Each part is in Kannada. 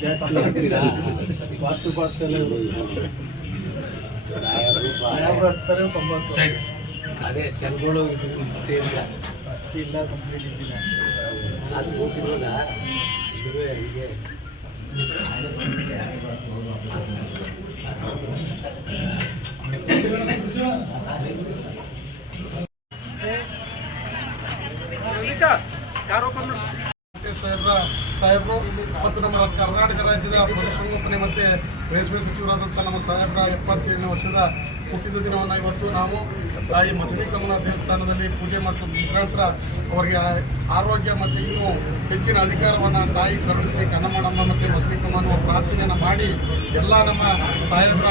ಜಾಸ್ತಿ ತೊಂಬತ್ತು ಅದೇ ಜನಗಳು ಇದು ಸೇರಿಲ್ಲ ಇಲ್ಲ ಕಂಪ್ಲೀಟ್ ಇದ್ದಿಲ್ಲ ಅದು ಗೊತ್ತಿರೋದ ಇದು ಹೀಗೆ ಸಾಹೇಬ್ರ ಸಾಹೇಬರು, ಮತ್ತು ನಮ್ಮ ಕರ್ನಾಟಕ ರಾಜ್ಯದ ಪಶುಸಂಗೋಪನೆ ಮತ್ತು ರೇಷ್ಮೆ ಸಚಿವರಾದಂಥ ನಮ್ಮ ಸಾಹೇಬರ ಎಪ್ಪತ್ತೇಳನೇ ವರ್ಷದ ಹುಟ್ಟಿದ ದಿನವನ್ನು ಇವತ್ತು ನಾವು ತಾಯಿ ಮಚಲಿಕಮ್ಮನ ದೇವಸ್ಥಾನದಲ್ಲಿ ಪೂಜೆ ಮಾಡಿಸೋ ಮುಖಾಂತರ ಅವರಿಗೆ ಆರೋಗ್ಯ ಮತ್ತು ಇನ್ನೂ ಹೆಚ್ಚಿನ ಅಧಿಕಾರವನ್ನು ತಾಯಿ ಕರುಣಿಸಿ ಕನ್ನಮಾಡಮ್ಮ ಮತ್ತು ಮಚಲಿಕಮ್ಮನ ಪ್ರಾರ್ಥನೆಯನ್ನು ಮಾಡಿ ಎಲ್ಲ ನಮ್ಮ ಸಾಹೇಬರ,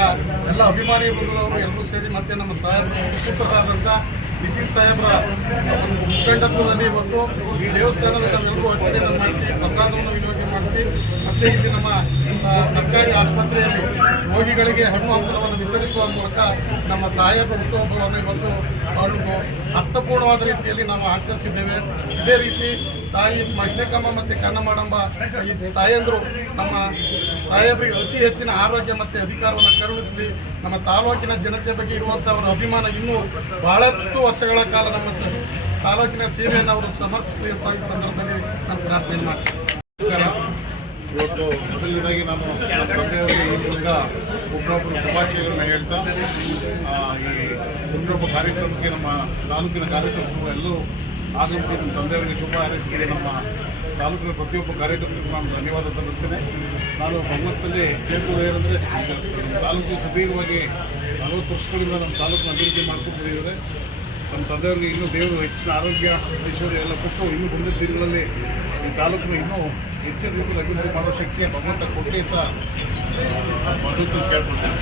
ಎಲ್ಲ ಅಭಿಮಾನಿ ಬಂದವರು ಎಲ್ಲರೂ ಸೇರಿ ಮತ್ತು ನಮ್ಮ ಸಾಹೇಬರ ಪುತ್ರರಾದಂಥ ನಿತಿನ್ ಸಾಹೇಬ್ರ ಮುಖಂಡತ್ವದಲ್ಲಿ ಇವತ್ತು ಈ ದೇವಸ್ಥಾನದಲ್ಲಿ ಎಲ್ಲರೂ ಅರ್ಚನೆಯನ್ನು ಮಾಡಿಸಿ ಪ್ರಸಾದವನ್ನು ವಿನಿಯೋಗ ಮಾಡಿಸಿ ಮತ್ತೆ ಇಲ್ಲಿ ನಮ್ಮ ಸರ್ಕಾರಿ ಆಸ್ಪತ್ರೆಯಲ್ಲಿ ರೋಗಿಗಳಿಗೆ ಹಣ್ಣು ಹಂಪಲವನ್ನು ವಿತರಿಸುವ ಮೂಲಕ ನಮ್ಮ ಸಹಾಯಕ ಹುಟ್ಟುಹಬ್ಬವನ್ನು ಇವತ್ತು ಅವರು ಅರ್ಥಪೂರ್ಣವಾದ ರೀತಿಯಲ್ಲಿ ನಾವು ಆಚರಿಸಿದ್ದೇವೆ. ಇದೇ ರೀತಿ ತಾಯಿ ಮಷ್ಣಕಮ್ಮ ಮತ್ತು ಕನ್ನಮಾಡಂಬ, ಈ ತಾಯಂದರು ನಮ್ಮ ಸಾಹೇಬರಿಗೆ ಅತಿ ಹೆಚ್ಚಿನ ಆರೋಗ್ಯ ಮತ್ತು ಅಧಿಕಾರವನ್ನು ಕರುಣಿಸಲಿ. ನಮ್ಮ ತಾಲೂಕಿನ ಜನತೆ ಬಗ್ಗೆ ಇರುವಂಥ ಅವರ ಅಭಿಮಾನ ಇನ್ನೂ ಬಹಳಷ್ಟು ವರ್ಷಗಳ ಕಾಲ ನಮ್ಮ ತಾಲೂಕಿನ ಸೇವೆಯನ್ನು ಅವರು ಸಮರ್ಪಿಸಲಿ ಅಂತ ಸಂದರ್ಭದಲ್ಲಿ ನಾನು ಪ್ರಾರ್ಥನೆ ಮಾಡ್ತೀನಿ. ಇವತ್ತು ಮೊದಲನೇದಾಗಿ ನಾನು ನಮ್ಮ ತಂದೆಯವರಿಂದ ಉಗ್ರಪ್ಪನ ಶುಭಾಶಯಗಳನ್ನು ಹೇಳ್ತಾ ಈ ಹುಟ್ಟುಹಬ್ಬ ಕಾರ್ಯಕ್ರಮಕ್ಕೆ ನಮ್ಮ ತಾಲೂಕಿನ ಕಾರ್ಯಕ್ರಮಗಳು ಎಲ್ಲರೂ ಆಗಮಿಸಿ ನಮ್ಮ ತಂದೆಯವರಿಗೆ ಶುಭ ಹಾರೈಸಿದರೆ ನಮ್ಮ ತಾಲೂಕಿನ ಪ್ರತಿಯೊಬ್ಬ ಕಾರ್ಯಕರ್ತರಿಗೂ ನಾನು ಧನ್ಯವಾದ ಸಲ್ಲಿಸ್ತೇನೆ. ನಾನು ಭಗವತ್ತಲ್ಲಿ ಕೇಳ್ಕೊಳ್ಳೋದೇನೆಂದರೆ ನಮ್ಮ ತಾಲೂಕು ಸುದೀರ್ಘವಾಗಿ ನಲವತ್ತು ವರ್ಷಗಳಿಂದ ನಮ್ಮ ತಾಲೂಕಿನ ಅಭಿವೃದ್ಧಿ ಮಾಡ್ಕೊಂಡಿದ್ದೇವೆ ನಮ್ಮ ತಂದೆಯವರಿಗೆ ಇನ್ನೂ ದೇವರು ಹೆಚ್ಚಿನ ಆರೋಗ್ಯ ಈಶ್ವರ್ಯ ಎಲ್ಲ ಕೊಟ್ಟು ಇನ್ನೂ ಮುಂದಿನ ದಿನಗಳಲ್ಲಿ ಈ ತಾಲೂಕಿನ ಇನ್ನೂ ಹೆಚ್ಚಿನ ರೀತಿಯಲ್ಲಿ ಅಭಿವೃದ್ಧಿ ಮಾಡೋ ಶಕ್ತಿಯ ಭಗವಂತ ಕೊಟ್ಟೆ ಅಂತ ಭಗವಂತನ ಕೇಳ್ಕೊಳ್ತೇನೆ